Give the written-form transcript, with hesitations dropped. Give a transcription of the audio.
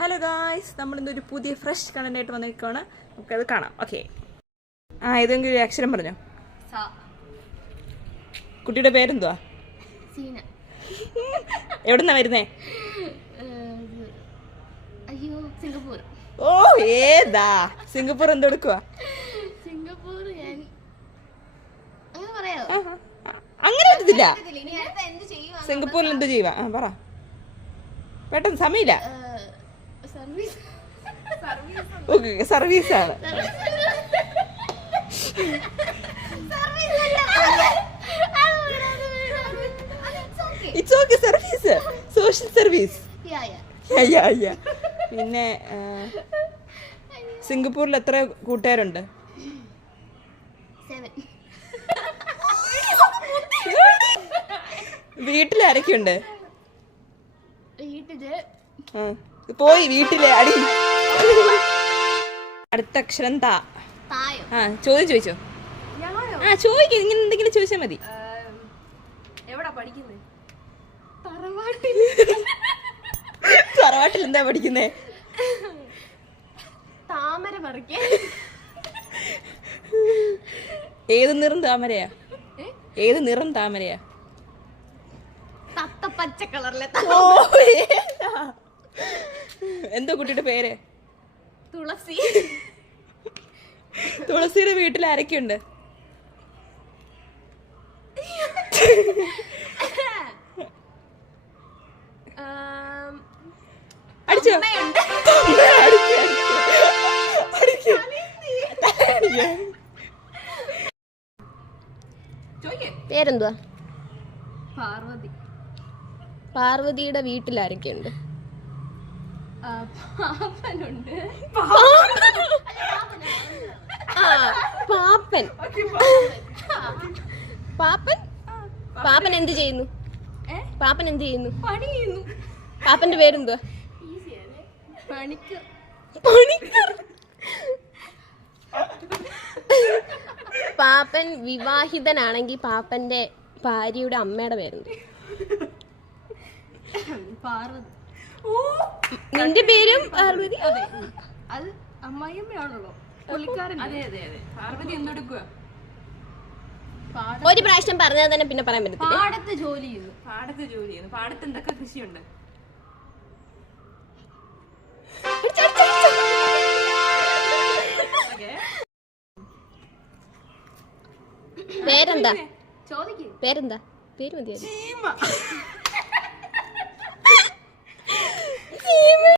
Hello guys, നമ്മളിന്നൊരു പുതിയ fresh കണ്ടന്റായിട്ട് വന്നിരിക്കുകയാണ്. നമുക്കത് കാണാം. ഓക്കെ, ഏതെങ്കിലും ഒരു അക്ഷരം പറഞ്ഞോ. കുട്ടിയുടെ പേരെന്തുവാ? എവിടുന്നാ വരുന്നേ? ഓ ഏതാ? സിംഗപ്പൂർ എന്തെടുക്കുവാ? അങ്ങനെ പറ്റത്തില്ല. സിംഗപ്പൂരിൽ എന്ത് ചെയ്യുക? പറ പെട്ടെന്ന്, സമയമില്ല. സർവീസാണ്. It's okay, service, social service. പിന്നെ സിംഗപ്പൂരിൽ എത്ര കൂട്ടുകാരുണ്ട്? വീട്ടിൽ ആരൊക്കെയുണ്ട്? പോയി വീട്ടിലെ അടി. അടുത്ത അക്ഷരം താ. ചോദ്യം ചോദിച്ചോ. ചോദിക്ക, ഇങ്ങനെ എന്തെങ്കിലും ചോദിച്ചാൽ മതി. തറവാട്ടിൽ എന്താ പഠിക്കുന്നേ? താമര പറിക്കാൻ. ഏത് നിറം താമരയാ? ഏത് നിറം താമരയാ? പച്ച കളറിലെ. എന്തോ കുട്ടിയുടെ പേര്? തുളസി. തുളസിയുടെ വീട്ടിൽ ആരൊക്കെയുണ്ട്? അടിച്ചോ? പേരെന്തുവാ? പാർവതി. പാർവതിയുടെ വീട്ടിൽ ആരൊക്കെയുണ്ട്? പാപ്പനുണ്ട്. പാപ്പൻ. പാപ്പൻ പാപ്പൻ എന്ത് ചെയ്യുന്നു? പാപ്പൻ എന്ത് ചെയ്യുന്നു? പണി ചെയ്യുന്നു. പാപ്പന്റെ പേരെന്തുവാ? പണിക്കർ. പണിക്കർ. പാപ്പൻ വിവാഹിതനാണെങ്കിൽ പാപ്പന്റെ ഭാര്യയുടെ അമ്മയുടെ പേരെന്ത്? പാർവതി. നിന്റെ പേരും പാർവതി? അതെ, അത് അമ്മായിയമ്മയാണല്ലോ പുള്ളിക്കാരൻ. അതെ അതെ അതെ. പാർവതി എന്തെടുക്കുക? ഒരു പ്രാവശ്യം പറഞ്ഞാൽ തന്നെ പിന്നെ പറയാൻ പറ്റത്തില്ല. പാടത്ത് ജോലി ചെയ്യുന്നു. പാടത്ത് ജോലി ചെയ്യുന്നു. പാടത്ത് എന്തൊക്കെ കൃഷിയുണ്ട്? പേരെന്താ? ചോദിക്കേ. പേരെന്താ? പേര് മതിയായിരുന്നു.